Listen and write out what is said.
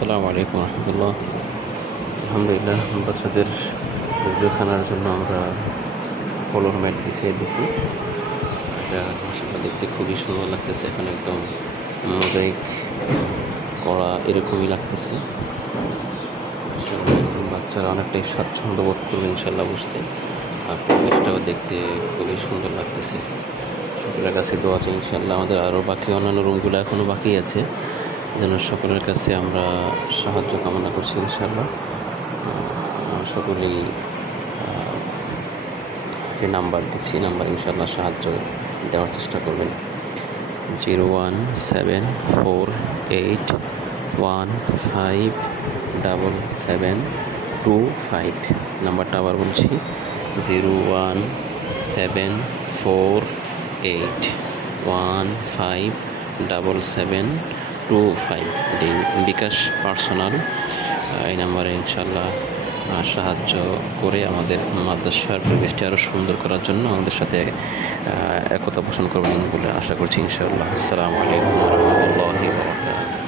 আসসালামু আলাইকুম রহমতুল্লাহ। আলহামদুলিল্লাহ, বাচ্চাদের খানার জন্য আমরা ফলোর ম্যাট বিছিয়ে দিছি। এটা মাশাআল্লাহ দেখতে খুবই সুন্দর লাগতেছে। এখন একদম মোজাইক করা এরকমই লাগতেছে। বাচ্চারা অনেকটাই স্বাচ্ছন্দ্য বোধ করবে ইনশাল্লাহ বসতে। আর পরিবেশটাও দেখতে খুবই সুন্দর লাগতেছে। সকলের কাছে দোয়া আছে ইনশাল্লাহ। আমাদের আরও বাকি অন্যান্য রুমগুলো এখনও বাকি আছে, যেন সকলের কাছে আমরা সাহায্য কামনা করছি ইনশাল্লাহ। সকলেই যে নাম্বার দিচ্ছি, নাম্বার ইনশাল্লাহ সাহায্য দেওয়ার চেষ্টা করবেন। 01741515775 নাম্বারটা আবার বলছি, 01741515775 এটি বিকাশ পার্সোনাল। এই নাম্বারে ইনশাল্লাহ সাহায্য করে আমাদের মাদ্রাসার পরিবেশটি আরও সুন্দর করার জন্য আমাদের সাথে একতা পোষণ করবেন বলে আশা করছি ইনশাআল্লাহ। আসসালামু আলাইকুম ওয়া রাহমাতুল্লাহি ওয়া বারাকাতুহু।